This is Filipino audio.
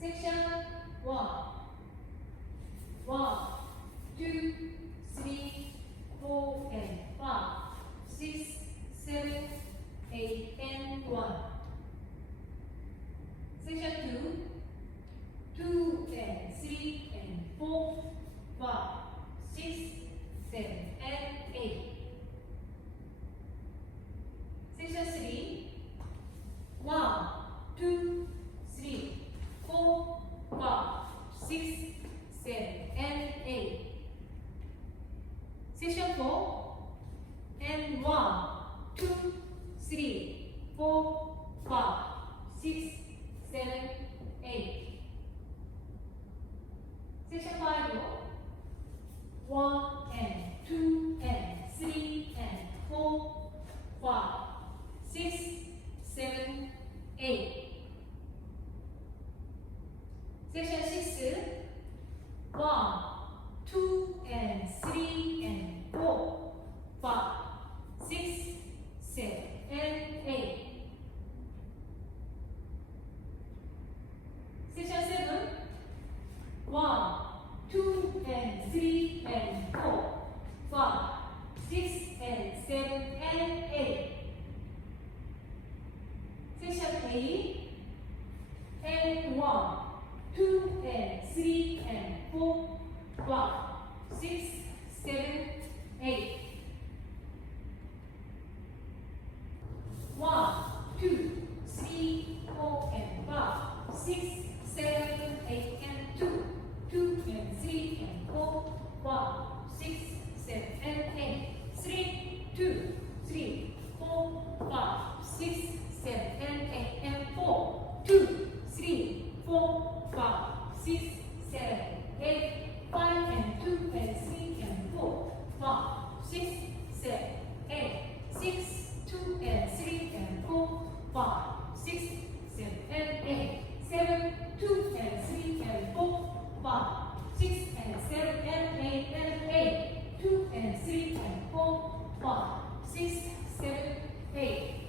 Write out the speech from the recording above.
Section 1. 1, 2, 3, 4, and 5, 6, 7, 8, and 1. Section 2. 2 and 3 and 4, 5, 6, 7, and 8. Section 3. 1, 2, 3, 4, 5, 6, 7, and 8. Section 4. And 1, 2, 3, 4, 5, 6, 7, 8. Section 5. 1 and 2 and 3 and 4, 5, 6, 7, 8. Section 6. 1, 2 and 3 and 4, 5, 6, 7, and 8. Section 7. 1, 2 and 3 and 4, 5, 6 and 7 and 8. Section 8. And 1, 2 and 3 and 4, 5, 6, 7, 8. 1, 2, 3, 4 and 5, 6, 7, 8 and 2. 2 and 3 and 4, 5, 6, 7 and 8. 3, 2, 3, 4, 5, 6, 7 and 8 and 4. 2, 3, 4, 5, 6, 7, 8. 5 and 2 and 3 and 4, 5, 6, 7, 8. 6, 2 and 3 and 4, 5, 6, 7 and 8. 7, 2 and 3 and 4, 5, 6 and 7 and 8 and 8. 2 and 3 and 4, 5, 6, 7, 8.